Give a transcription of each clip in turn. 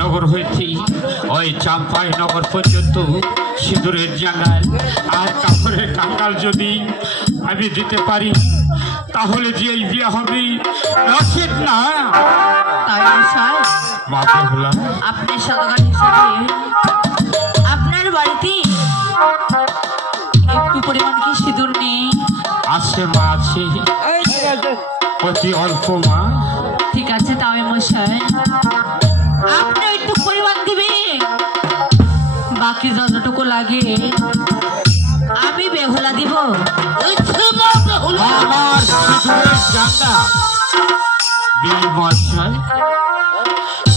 নগর হইতে ওই চাম্পাই নগর পর্যন্ত সিঁদুরের জাঙ্গাল আর কাপড়ের কাঙ্গাল যদি আমি দিতে পারি তাহলে যে এই বিয়ে হবে নসিব না। আপনি সদগান হিসাবে আপনার বাড়িতে একটু পরিমাণ কি সিঁদুর নেই? আছে মা, আছে, অতি অল্প মা। ঠিক আছে তাই মশাই আপনি একটু পরিমাণ দিবে, বাকি যতটুকু লাগে আমি বেহুলা দিব।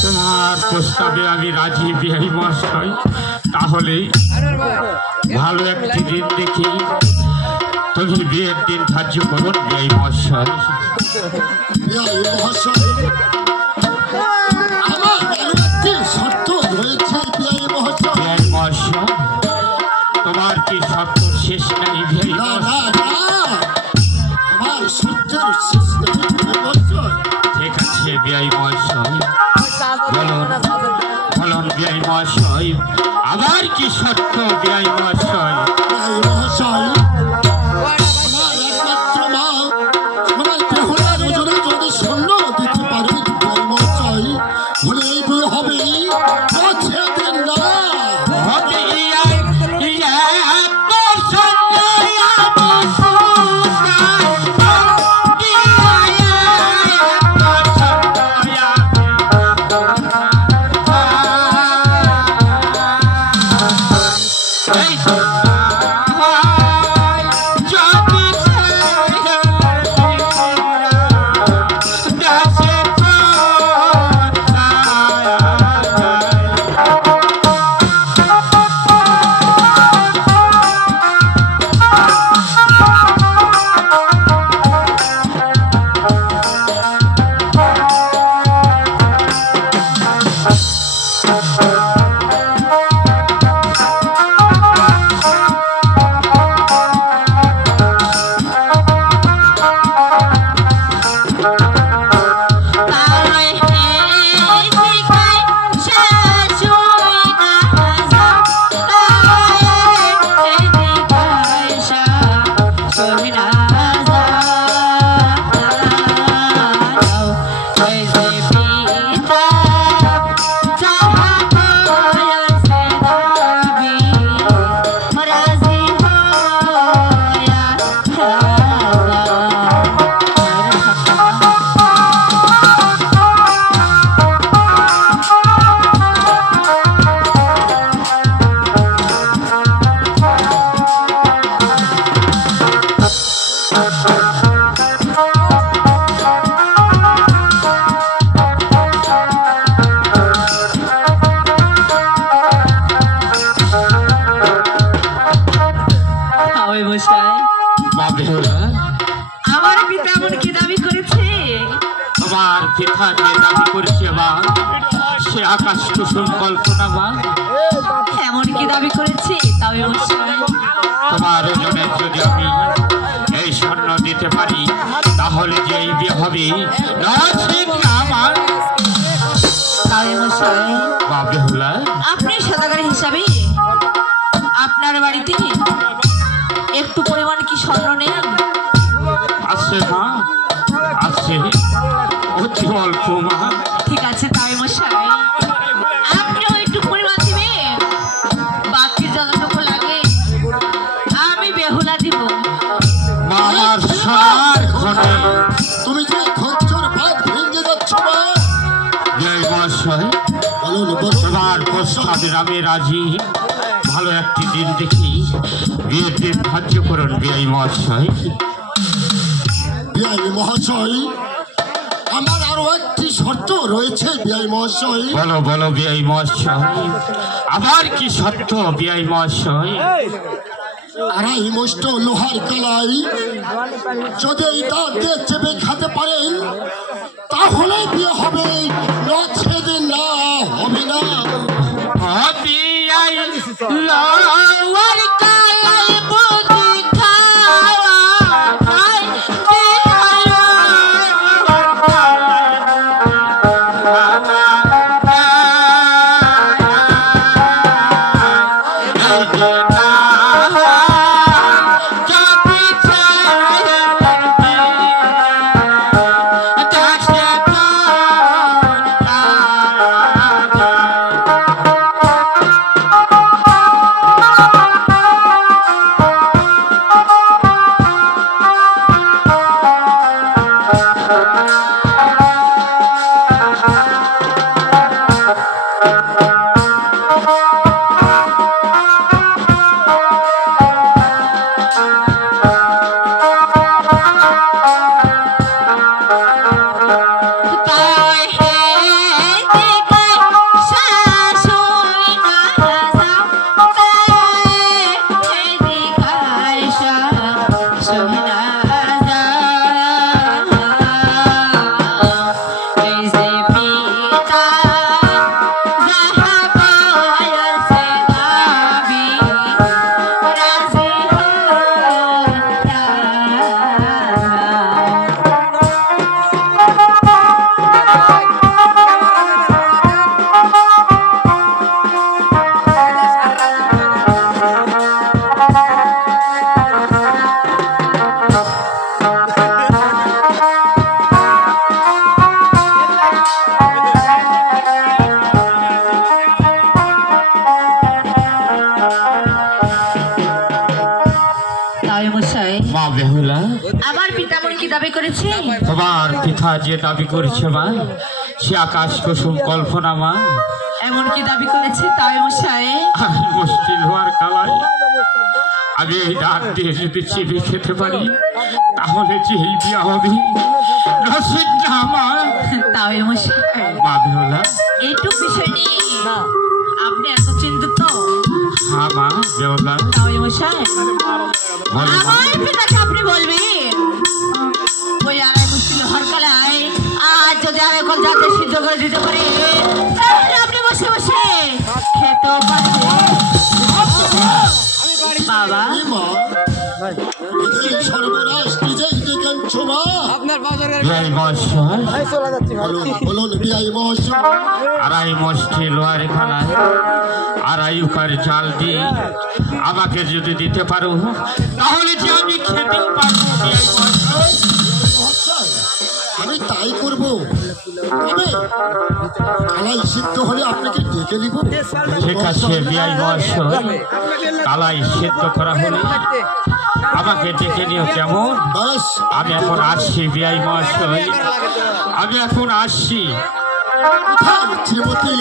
তোমার প্রস্তাবে আমি রাজি বিহারী মশাই। তাহলে ভালো একটি দিন দেখি তুমি বিয়ের দিন ধার্য করুন বিহারী মশাই। আমার শর্ত রয়েছে বিহারী মশাই। এই যদি দেশে আমার পিতা এমন কি দাবি করেছে? আমার পিতা যে দাবি করেছে মা, সে আকাশ কুসুম কল্পনা মা। এমন কি দাবি করেছে? তবে মশাই তোমার ওজনের যদি আমি এই স্বর্ণ দিতে পারি, তাহলে যে এই বিয়ে হবে না ঠিক না আমার। তবে মশাই মা বেহুলা, আপনি সদাগর হিসাবে আপনার বাড়িতে একটু পরিমাণ কি স্বর্ণ নেন? আছে মা, আছে, অতি অল্প মা। ঠিক আছে তাই মশাই, আপনিও একটু পরিমাণ দিবেন, বাকি যতটুকু লাগে আমি বেহুলা দিব। মা আমার সোনার ঘরে তুমি যে খচ্চর ভাত ভেঙে যাচ্ছ মা। জয় মহাশয়, বলুন বলুন তোমার প্রস্তাবে আমি রাজি। ভালো একটি দিন দেখি বিয়ের দিন ধার্য করুন বিআই মহাশয়। বিআই মহাশয়, আমার আরো একটি শর্ত রয়েছে বিআই মহাশয়। বলো বলো বিআই মহাশয়, আবার কি সত্য বিআই মহাশয়? আড়াই মুষ্ট লোহার কালাই যদি এই দাঁত দিয়ে চেপে খেতে পারেন, তাহলে বিয়ে হবে, নচেতে না হবে না। বিআই লোহার কালাই বুঝি খাওয়া খাই মা বেহুলা, আমার পিতামহ কি দাবি করেছে? তোমার পিতা যে দাবি করেছে মা, সে আকাশ কুসুম কল্পনা মা। এমন কি দাবি করেছে তাই মশাই? আমি মুষ্টি লোহার কালাই আমি এই দাঁত দিয়ে যদি চিবি খেতে পারি তাহলে যে এই বিয়া হবে নসিব না আমার। তাই মশাই মা বেহুলা, এইটুক বিষয় নিয়ে আপনি এত চিন্তিত? হ্যাঁ মা বেহুলা, তাই মশাই বলো মা। আমার পিতাকে আপনি বলবেন ওই আড়াই মুষ্টি লোহার কালাই আজ যদি আড়াই কল যাতে সিদ্ধ করে দিতে পারে তাহলে আপনি বসে বসে খেতেও পারবেন। বাবা এই মা, এই সর্বনাশ নিজেই ডেকে আনছো মা। বিয়াই মহাশয়, বলুন বিআই মহাশয়। আড়াই মুষ্টি লোহার কালাই আড়াই উকার জাল দিয়ে আমাকে যদি দিতে পারো তাহলে যে আমি খেতেও পারবো। বিয়াই মহাশয়, মহাশয়, আমি তাই করবো। তবে কালাই সিদ্ধ হলে আপনাকে ডেকে নিব। ঠিক আছে বিয়াই মহাশয়, কালাই সিদ্ধ করা হলে আমাকে ডেকে নিও কেমন? বাস আমি এখন আসছি বিয়াই মহাশয়, আমি এখন আসছি। কোথায় শ্রীমতী?